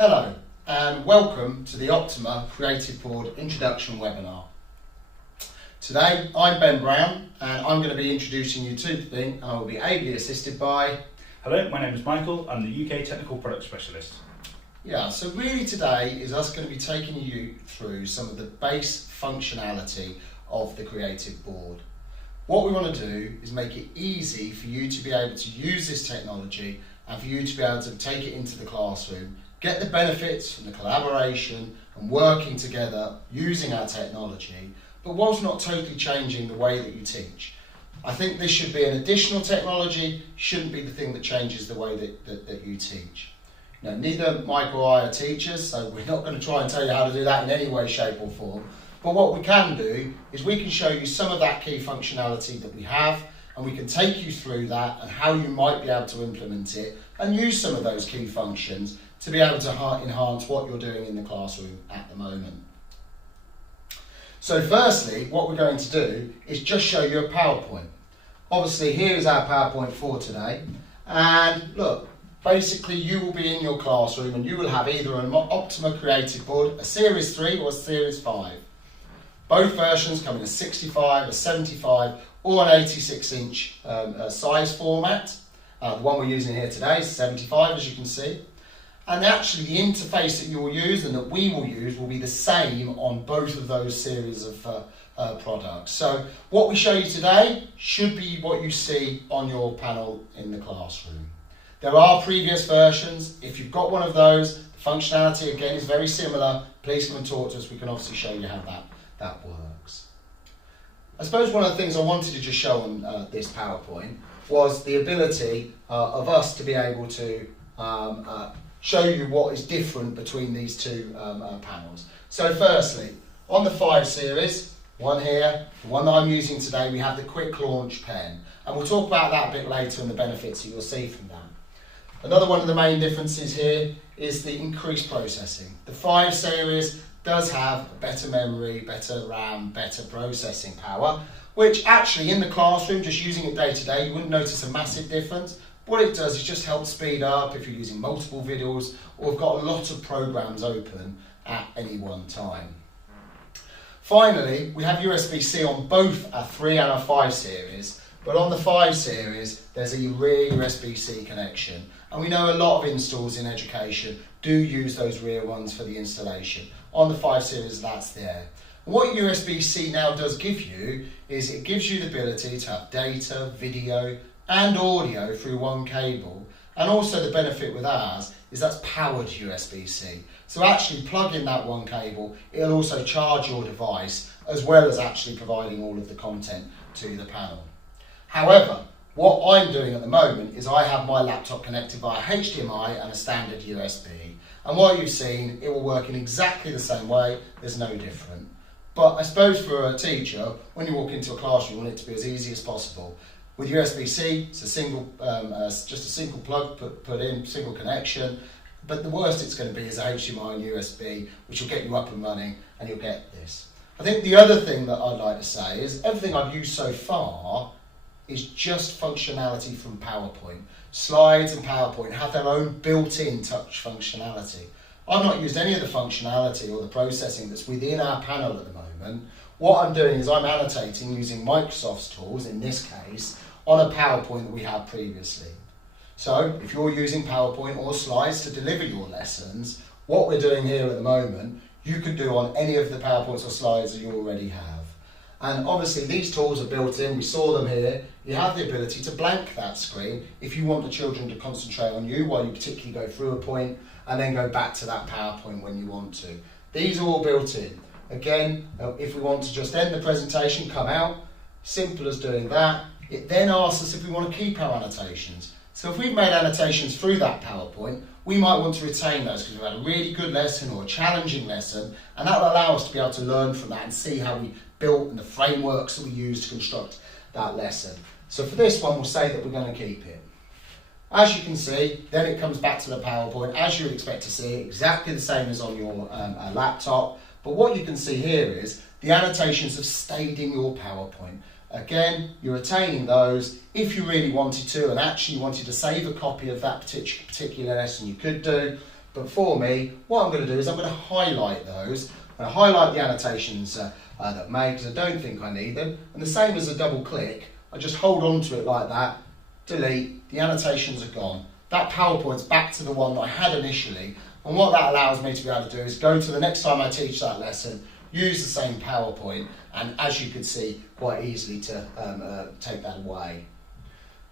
Hello and welcome to the Optoma Creative Board Introduction webinar. Today I'm Ben Brown and I'm going to be introducing you to the thing, and I will be ably assisted by... Hello, my name is Michael, I'm the UK Technical Product Specialist. So really today is us going to be taking you through some of the base functionality of the Creative Board. What we want to do is make it easy for you to be able to use this technology and for you to be able to take it into the classroom, get the benefits from the collaboration and working together using our technology, but whilst not totally changing the way that you teach. I think this should be an additional technology, shouldn't be the thing that changes the way that you teach. Now, neither Mike or I are teachers, so we're not going to try and tell you how to do that in any way, shape or form. But what we can do is we can show you some of that key functionality that we have, and we can take you through that and how you might be able to implement it and use some of those key functions to be able to enhance what you're doing in the classroom at the moment. So firstly, what we're going to do is just show you a PowerPoint. Obviously, here is our PowerPoint for today. And look, basically you will be in your classroom and you will have either an Optoma Creative Board, a Series 3 or a Series 5. Both versions come in a 65, a 75 or an 86-inch size format. The one we're using here today is 75, as you can see. And actually the interface that you will use and that we will use will be the same on both of those series of products. So what we show you today should be what you see on your panel in the classroom. There are previous versions. If you've got one of those, the functionality again is very similar. Please come and talk to us. We can obviously show you how that works. I suppose one of the things I wanted to just show on this PowerPoint was the ability of us to be able to show you what is different between these two panels. So firstly, on the 5 series, one here, the one that I'm using today, we have the quick launch pen, and we'll talk about that a bit later and the benefits that you'll see from that. Another one of the main differences here is the increased processing. The 5 series does have better memory, better RAM, better processing power, which actually in the classroom, just using it day to day, you wouldn't notice a massive difference. What it does is just help speed up if you're using multiple videos or have got a lot of programs open at any one time. Finally, we have USB-C on both our 3 and our 5 series, but on the 5 series, there's a rear USB-C connection. And we know a lot of installs in education do use those rear ones for the installation. On the 5 series, that's there. And what USB-C now does give you is it gives you the ability to have data, video, and audio through one cable. And also the benefit with ours is that's powered USB-C. So actually plug in that one cable, it'll also charge your device as well as actually providing all of the content to the panel. However, what I'm doing at the moment is I have my laptop connected via HDMI and a standard USB. And what you've seen, it will work in exactly the same way, there's no different. But I suppose for a teacher, when you walk into a classroom, you want it to be as easy as possible. With USB-C, it's a single, just a single plug put in, single connection. But the worst it's going to be is a HDMI and USB, which will get you up and running, and you'll get this. I think the other thing that I'd like to say is everything I've used so far is just functionality from PowerPoint. Slides and PowerPoint have their own built-in touch functionality. I've not used any of the functionality or the processing that's within our panel at the moment. What I'm doing is I'm annotating using Microsoft's tools, in this case, on a PowerPoint that we had previously. So if you're using PowerPoint or slides to deliver your lessons, what we're doing here at the moment, you could do on any of the PowerPoints or slides that you already have. And obviously these tools are built in, we saw them here. You have the ability to blank that screen if you want the children to concentrate on you while you particularly go through a point and then go back to that PowerPoint when you want to. These are all built in. Again, if we want to just end the presentation, come out, simple as doing that. It then asks us if we want to keep our annotations. So if we've made annotations through that PowerPoint, we might want to retain those because we've had a really good lesson or a challenging lesson, and that will allow us to be able to learn from that and see how we built and the frameworks that we use to construct that lesson. So for this one, we'll say that we're going to keep it. As you can see, then it comes back to the PowerPoint, as you would expect to see, exactly the same as on your laptop. But what you can see here is the annotations have stayed in your PowerPoint. Again, you're retaining those. If you really wanted to and actually wanted to save a copy of that particular lesson, you could do. But for me, what I'm going to do is I'm going to highlight those. I'm going to highlight the annotations that I've made because I don't think I need them. And the same as a double click, I just hold on to it like that, delete, the annotations are gone. That PowerPoint's back to the one that I had initially. And what that allows me to be able to do is go to the next time I teach that lesson, use the same PowerPoint, and as you could see, quite easily to take that away.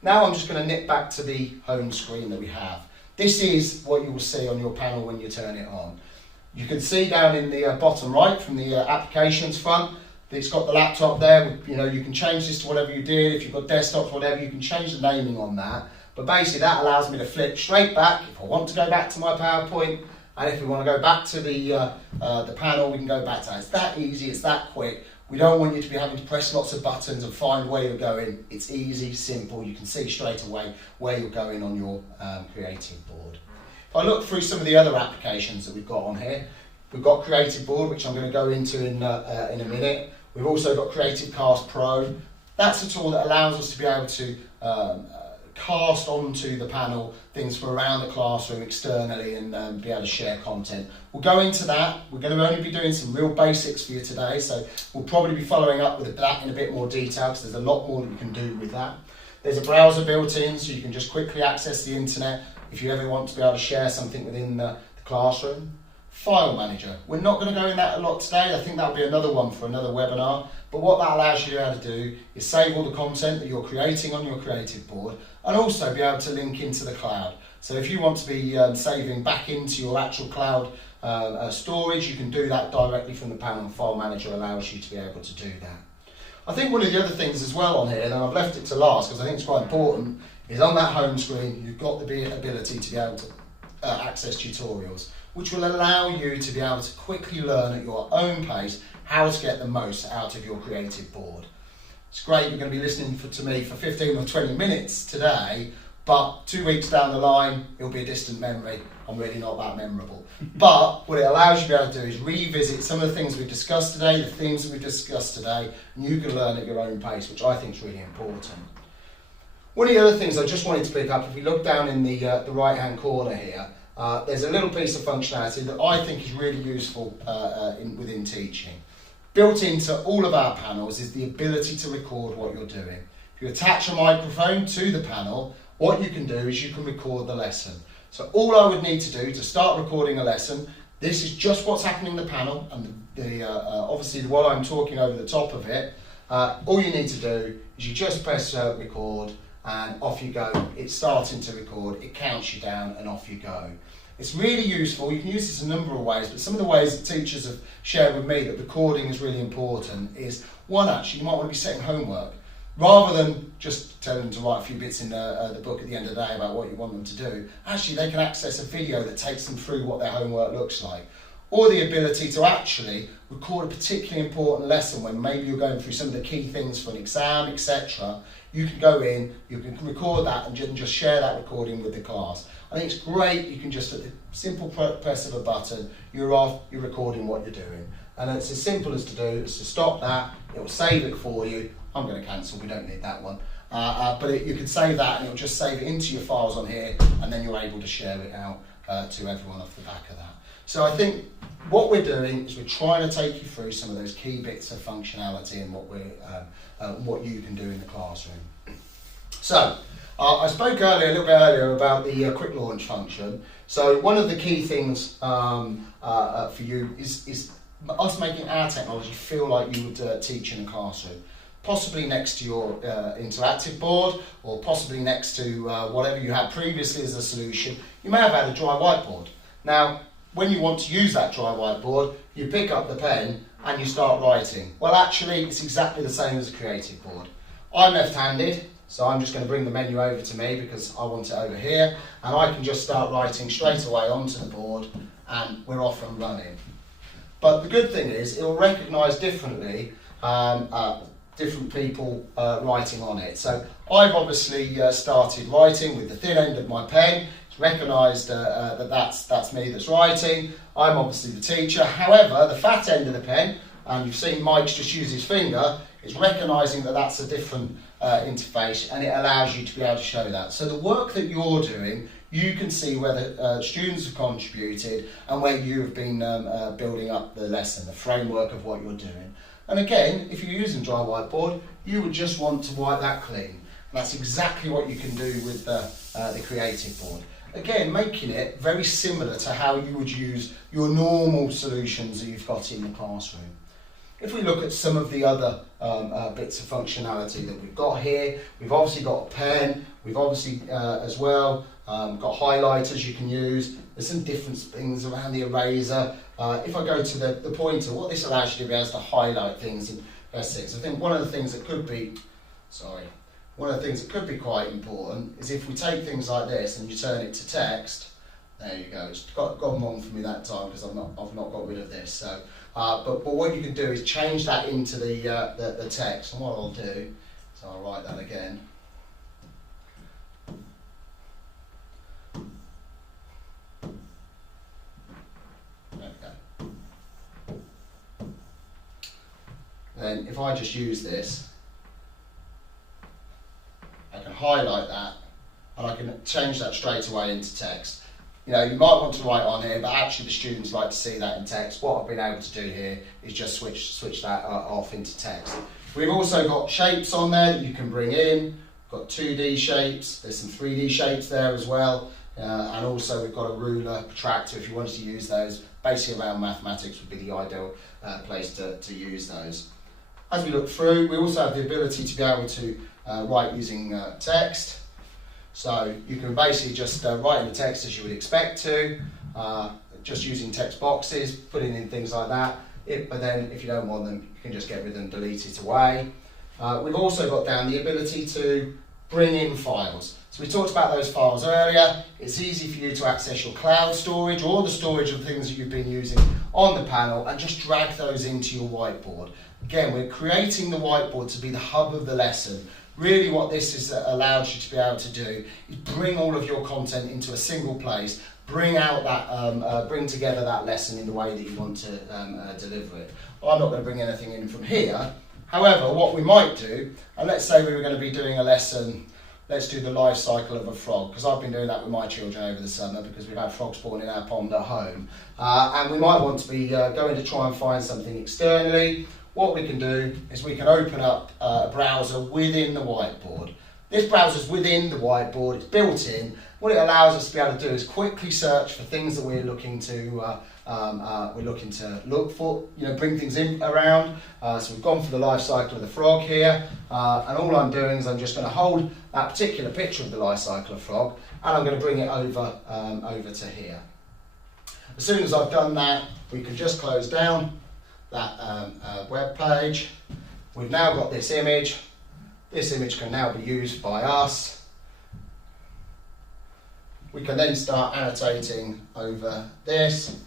Now I'm just going to nip back to the home screen that we have. This is what you will see on your panel when you turn it on. You can see down in the bottom right from the applications front, it's got the laptop there. You can change this to whatever you did. If you've got desktops, whatever, you can change the naming on that. But basically that allows me to flip straight back if I want to go back to my PowerPoint, and if we want to go back to the panel, we can go back to that. It's that easy, it's that quick. We don't want you to be having to press lots of buttons and find where you're going. It's easy, simple. You can see straight away where you're going on your creative board. If I look through some of the other applications that we've got on here, we've got Creative Board, which I'm going to go into in a minute. We've also got Creative Cast Pro. That's a tool that allows us to be able to cast onto the panel things from around the classroom externally and be able to share content. We'll go into that. We're going to only be doing some real basics for you today, so we'll probably be following up with that in a bit more detail because there's a lot more that you can do with that. There's a browser built in, so you can just quickly access the internet if you ever want to be able to share something within the classroom. File Manager. We're not going to go in that a lot today. I think that'll be another one for another webinar. But what that allows you to be able to do is save all the content that you're creating on your creative board and also be able to link into the cloud. So if you want to be saving back into your actual cloud storage, you can do that directly from the panel. File Manager allows you to be able to do that. I think one of the other things as well on here, and I've left it to last because I think it's quite important, is on that home screen you've got the ability to be able to access tutorials, which will allow you to be able to quickly learn at your own pace how to get the most out of your creative board. It's great you're going to be listening to me for 15 or 20 minutes today, but 2 weeks down the line, it'll be a distant memory. I'm really not that memorable. But what it allows you to be able to do is revisit some of the things we've discussed today, the themes that we've discussed today, and you can learn at your own pace, which I think is really important. One of the other things I just wanted to pick up, if we look down in the right-hand corner here, there's a little piece of functionality that I think is really useful within teaching. Built into all of our panels is the ability to record what you're doing. If you attach a microphone to the panel, what you can do is you can record the lesson. So all I would need to do to start recording a lesson, this is just what's happening in the panel, and obviously while I'm talking over the top of it, all you need to do is you just press record and off you go. It's starting to record, it counts you down and off you go. It's really useful. You can use this a number of ways, but some of the ways that teachers have shared with me that recording is really important is, one, actually, you might want to be setting homework. Rather than just telling them to write a few bits in the book at the end of the day about what you want them to do, actually they can access a video that takes them through what their homework looks like. Or the ability to actually record a particularly important lesson when maybe you're going through some of the key things for an exam, etc. You can go in, you can record that and just share that recording with the class. I think it's great. You can just, at the simple press of a button, you're off, you're recording what you're doing. And it's as simple as to do is to stop that, it will save it for you. I'm going to cancel, we don't need that one. You can save that and it will just save it into your files on here, and then you're able to share it out to everyone off the back of that. So I think what we're doing is we're trying to take you through some of those key bits of functionality and what you can do in the classroom. So I spoke a little bit earlier about the quick launch function. So one of the key things for you is us making our technology feel like you would teach in a classroom. Possibly next to your interactive board, or possibly next to whatever you had previously as a solution. You may have had a dry whiteboard. Now, when you want to use that dry whiteboard, you pick up the pen and you start writing. Well, actually, it's exactly the same as a creative board. I'm left-handed, so I'm just going to bring the menu over to me because I want it over here, and I can just start writing straight away onto the board, and we're off and running. But the good thing is, it will recognise differently different people writing on it. So I've obviously started writing with the thin end of my pen. It's recognised that that's me that's writing. I'm obviously the teacher. However, the fat end of the pen, and you've seen Mike's just use his finger, is recognising that that's a different interface, and it allows you to be able to show that. So the work that you're doing, you can see whether students have contributed and where you have been building up the lesson, the framework of what you're doing. And again, if you're using dry whiteboard, you would just want to wipe that clean. And that's exactly what you can do with the creative board. Again, making it very similar to how you would use your normal solutions that you've got in the classroom. If we look at some of the other bits of functionality that we've got here, we've obviously got a pen, we've obviously as well got highlighters you can use. There's some different things around the eraser. If I go to the pointer, what this allows you to be able to highlight things in S6. I think one of the things that could be, quite important is if we take things like this and you turn it to text. There you go. It's gone wrong for me that time because I've not got rid of this. So, but what you can do is change that into the text. And what I'll do is I'll write that again. There we go. Then if I just use this, I can highlight that and I can change that straight away into text. You know, you might want to write on here, but actually the students like to see that in text. What I've been able to do here is just switch that off into text. We've also got shapes on there that you can bring in. We've got 2D shapes, there's some 3D shapes there as well. And also we've got a ruler, protractor, if you wanted to use those. Basically around mathematics would be the ideal place to use those. As we look through, we also have the ability to be able to write using text. So you can basically just write in the text as you would expect to, just using text boxes, putting in things like that. But then if you don't want them, you can just get rid of them, delete it away. We've also got down the ability to bring in files. So we talked about those files earlier. It's easy for you to access your cloud storage or the storage of things that you've been using on the panel and just drag those into your whiteboard. Again, we're creating the whiteboard to be the hub of the lesson. Really what this has allowed you to be able to do is bring all of your content into a single place, bring out that, bring together that lesson in the way that you want to deliver it. Well, I'm not going to bring anything in from here. However, what we might do, and let's say we were going to be doing a lesson, let's do the life cycle of a frog, because I've been doing that with my children over the summer because we've had frogs born in our pond at home. And we might want to be going to try and find something externally. What we can do is we can open up a browser within the whiteboard. This browser is within the whiteboard, it's built in. What it allows us to be able to do is quickly search for things that we're looking to look for, bring things in around. So we've gone for the life cycle of the frog here, and all I'm doing is I'm just going to hold that particular picture of the life cycle of frog, and I'm going to bring it over to here. As soon as I've done that, we can just close down that web page. We've now got this image. This image can now be used by us. We can then start annotating over this.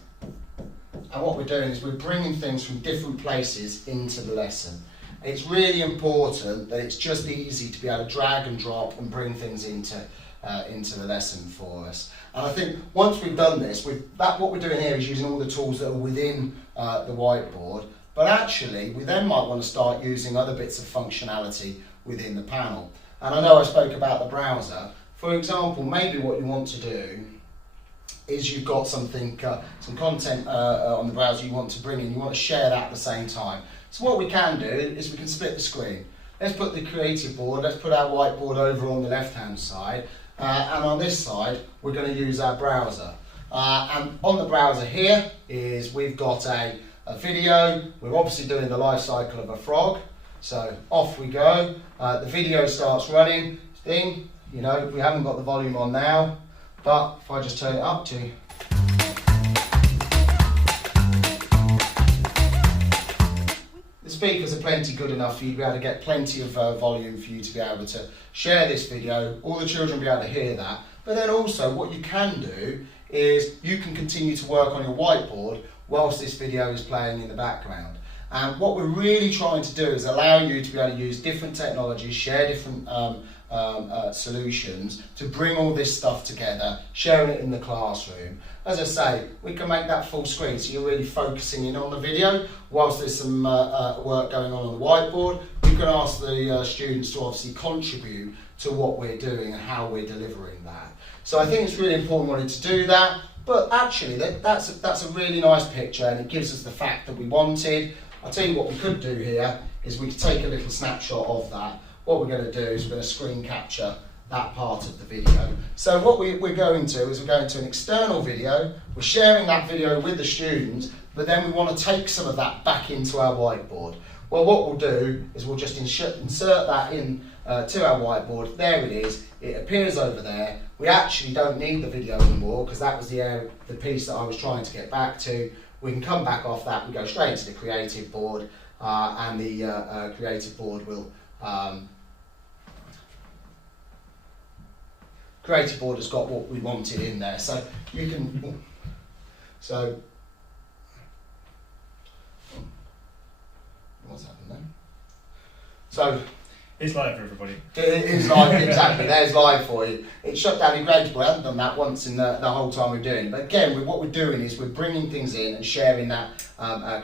And what we're doing is we're bringing things from different places into the lesson. It's really important that it's just easy to be able to drag and drop and bring things into the lesson for us. And I think once we've done this, what we're doing here is using all the tools that are within the whiteboard, but actually we then might want to start using other bits of functionality within the panel. And I know I spoke about the browser. For example, maybe what you want to do is you've got something, some content on the browser you want to bring in, you want to share that at the same time. So what we can do is we can split the screen. Let's put the creative board, let's put our whiteboard over on the left hand side, and on this side we're going to use our browser. And on the browser here is we've got a video. We're obviously doing the life cycle of a frog, so off we go. The video starts running. Thing, we haven't got the volume on now, but if I just turn it up to the speakers are plenty good enough for you to be able to get plenty of volume for you to be able to share this video. All the children will be able to hear that. But then also what you can do is you can continue to work on your whiteboard whilst this video is playing in the background. And what we're really trying to do is allow you to be able to use different technologies, share different solutions to bring all this stuff together, sharing it in the classroom. As I say, we can make that full screen so you're really focusing in on the video whilst there's some work going on the whiteboard. you can ask the students to obviously contribute to what we're doing and how we're delivering that. So I think it's really important we wanted to do that, but actually that's a really nice picture, and it gives us the fact that we wanted. I'll tell you what we could do here is we could take a little snapshot of that. What we're going to do is we're going to screen capture that part of the video. So what we're going to is we're going to an external video, we're sharing that video with the students, but then we want to take some of that back into our whiteboard. Well, what we'll do is we'll just insert that in to our whiteboard. There it is, it appears over there. We actually don't need the video anymore because that was the piece that I was trying to get back to. We can come back off that, we go straight to the creative board, and the creative board will creative board has got what we wanted in there. So you can what's happened then? So it's live for everybody. It is live, exactly. There's live for you. It shut down in creative board. I haven't done that once in the whole time we're doing it. But again, what we're doing is we're bringing things in and sharing that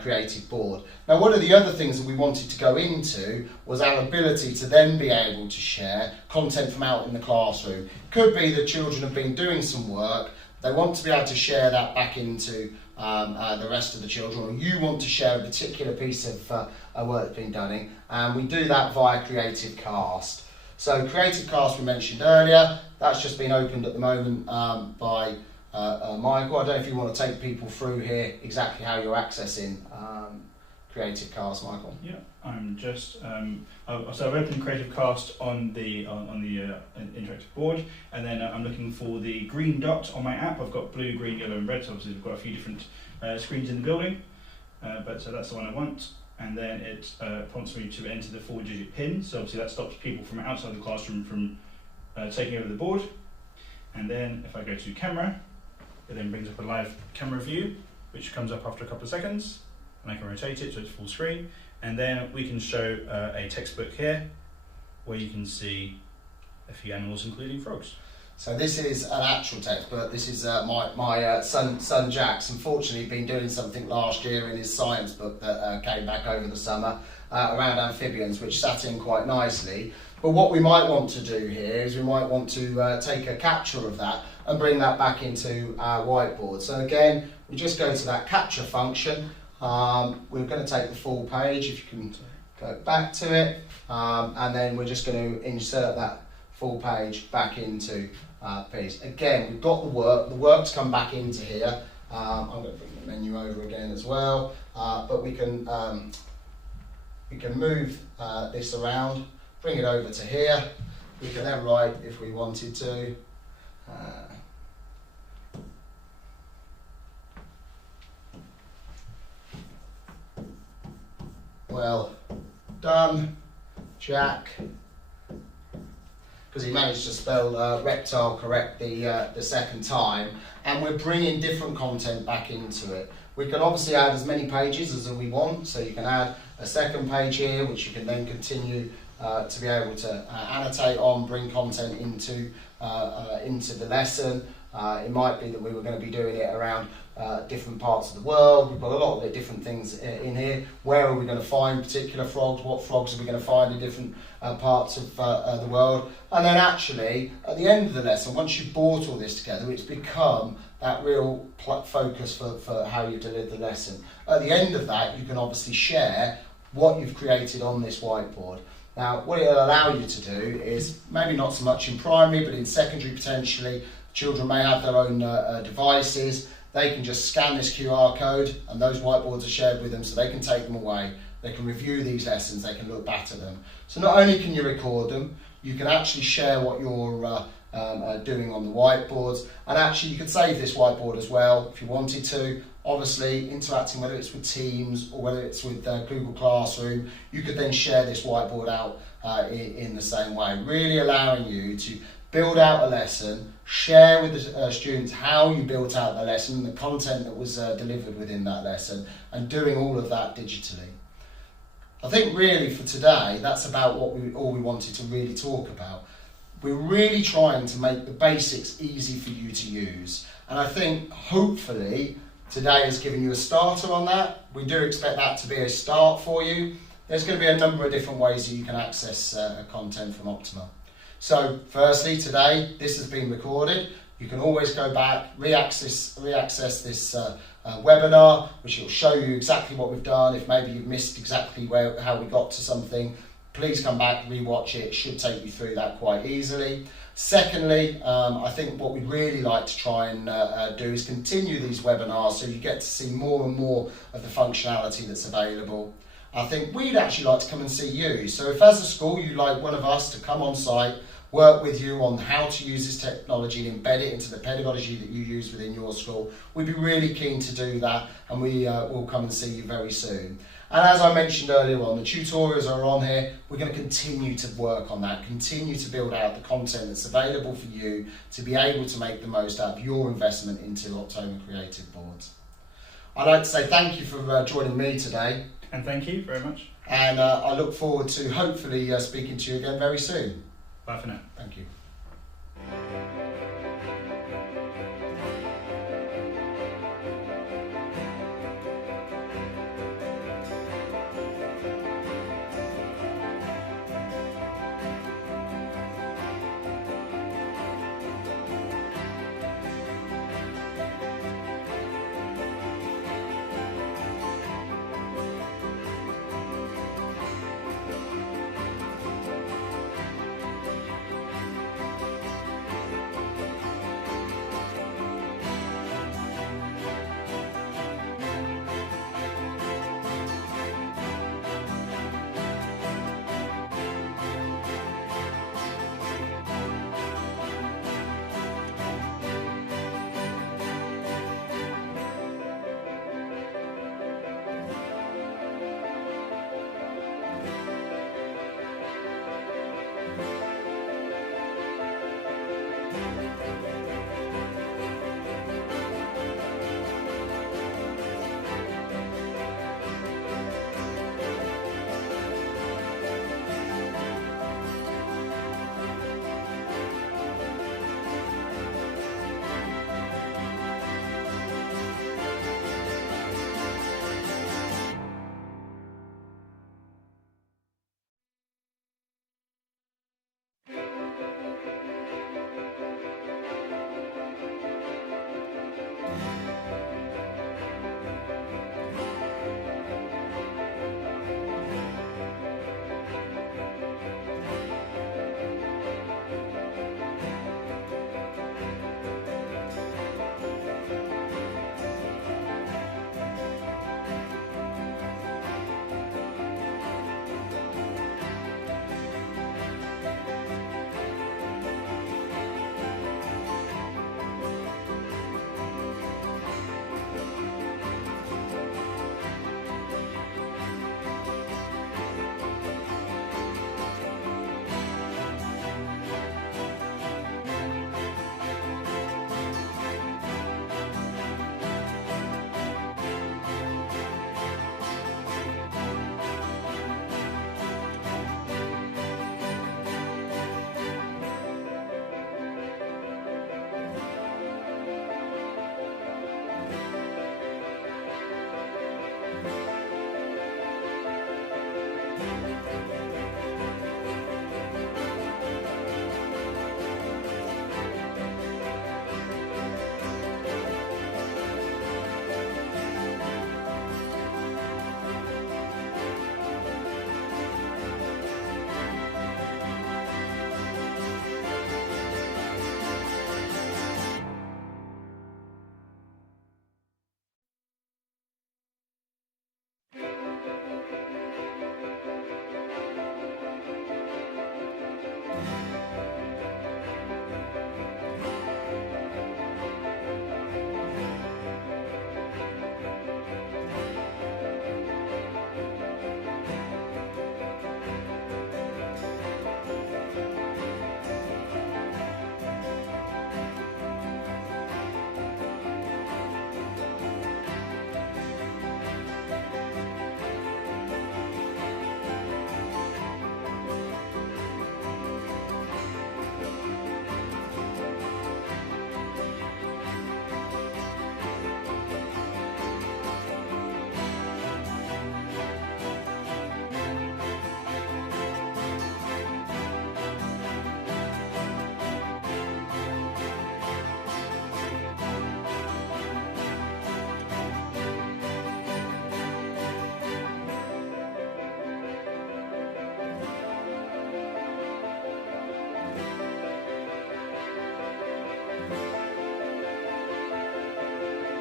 creative board. Now, one of the other things that we wanted to go into was our ability to then be able to share content from out in the classroom. Could be the children have been doing some work, they want to be able to share that back into the rest of the children, or you want to share a particular piece of work that's been done, and we do that via Creative Cast. So Creative Cast we mentioned earlier, that's just been opened at the moment by Michael. I don't know if you want to take people through here exactly how you're accessing Creative Cast, Michael. Yeah, I'm just so I've opened Creative Cast on the interactive board, and then I'm looking for the green dot on my app. I've got blue, green, yellow, and red. So obviously we've got a few different screens in the building, but so that's the one I want. And then it prompts me to enter the 4-digit PIN. So obviously that stops people from outside the classroom from taking over the board. And then if I go to camera, it then brings up a live camera view, which comes up after a couple of seconds. And I can rotate it so it's full screen, and then we can show a textbook here where you can see a few animals including frogs. So this is an actual textbook. This is my son Jack's unfortunately been doing something last year in his science book that came back over the summer around amphibians, which sat in quite nicely. But what we might want to do here is we might want to take a capture of that and bring that back into our whiteboard. So again, we just go to that capture function. We're going to take the full page, if you can go back to it, and then we're just going to insert that full page back into piece. Again, we've got the work's come back into here. I'm going to bring the menu over again as well, but we can move this around, bring it over to here. We can then write if we wanted to. Well done, Jack, because he managed to spell reptile correct the second time, and we're bringing different content back into it. We can obviously add as many pages as we want, so you can add a second page here, which you can then continue to be able to annotate on, bring content into the lesson. It might be that we were going to be doing it around different parts of the world. We've got a lot of different things in here. Where are we going to find particular frogs? What frogs are we going to find in different parts of the world? And then actually, at the end of the lesson, once you've brought all this together, it's become that real focus for how you deliver the lesson. At the end of that, you can obviously share what you've created on this whiteboard. Now, what it'll allow you to do is, maybe not so much in primary, but in secondary potentially, children may have their own devices. They can just scan this QR code, and those whiteboards are shared with them, so they can take them away. They can review these lessons, they can look back at them. So not only can you record them, you can actually share what you're doing on the whiteboards, and actually you could save this whiteboard as well if you wanted to. Obviously, interacting, whether it's with Teams or whether it's with Google Classroom, you could then share this whiteboard out in the same way, really allowing you to build out a lesson, share with the students how you built out the lesson, the content that was delivered within that lesson, and doing all of that digitally. I think really for today, that's about all we wanted to really talk about. We're really trying to make the basics easy for you to use. And I think hopefully today has given you a starter on that. We do expect that to be a start for you. there's going to be a number of different ways that you can access content from Optoma. So firstly, today this has been recorded. You can always go back, re-access this webinar, which will show you exactly what we've done. If maybe you've missed exactly how we got to something, please come back, re-watch it. It should take you through that quite easily. Secondly, I think what we'd really like to try and do is continue these webinars so you get to see more and more of the functionality that's available. I think we'd actually like to come and see you. So if as a school you'd like one of us to come on site, work with you on how to use this technology and embed it into the pedagogy that you use within your school, we'd be really keen to do that, and we will come and see you very soon. And as I mentioned earlier on, the tutorials are on here. We're going to continue to work on that, continue to build out the content that's available for you to be able to make the most out of your investment into Optoma Creative Boards. I'd like to say thank you for joining me today. And thank you very much. And I look forward to hopefully speaking to you again very soon. Bye for now. Thank you.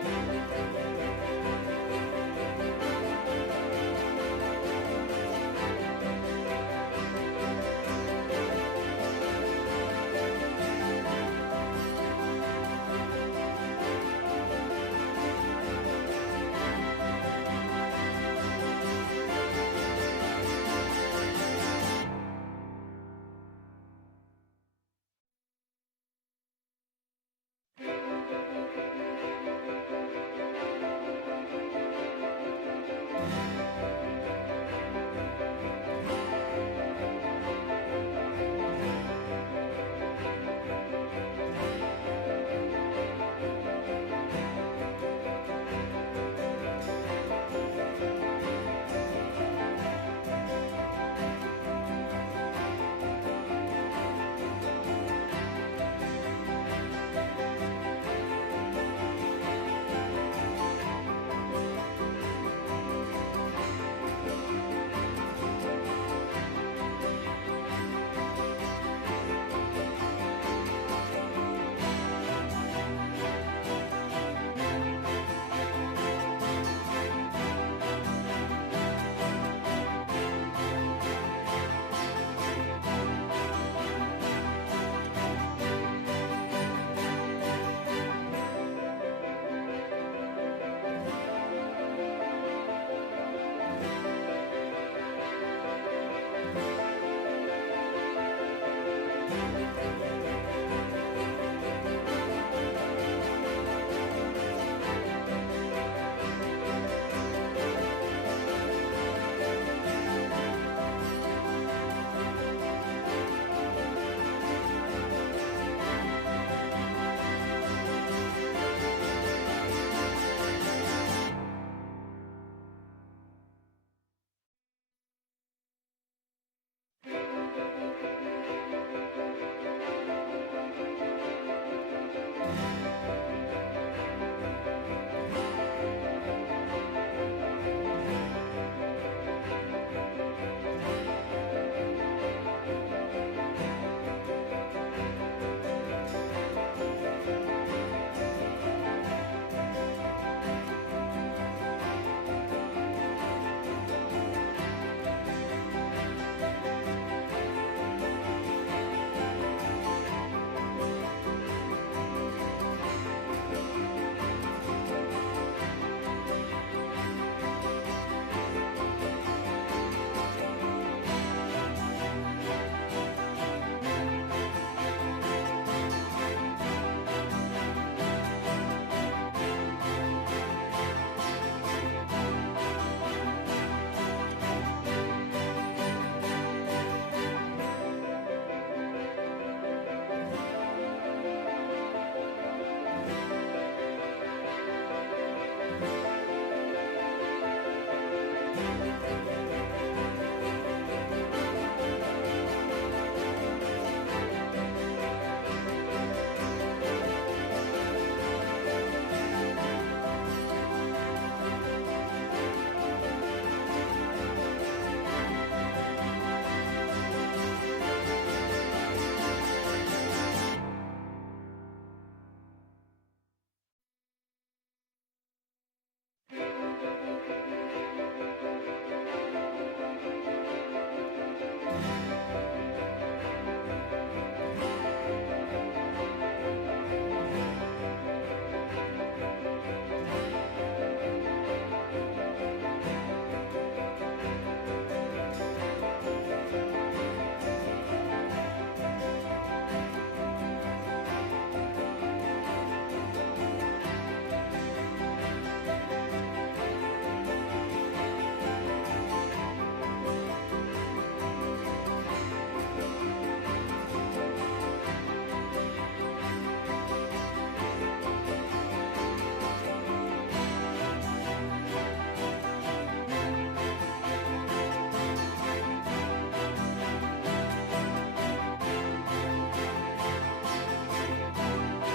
you.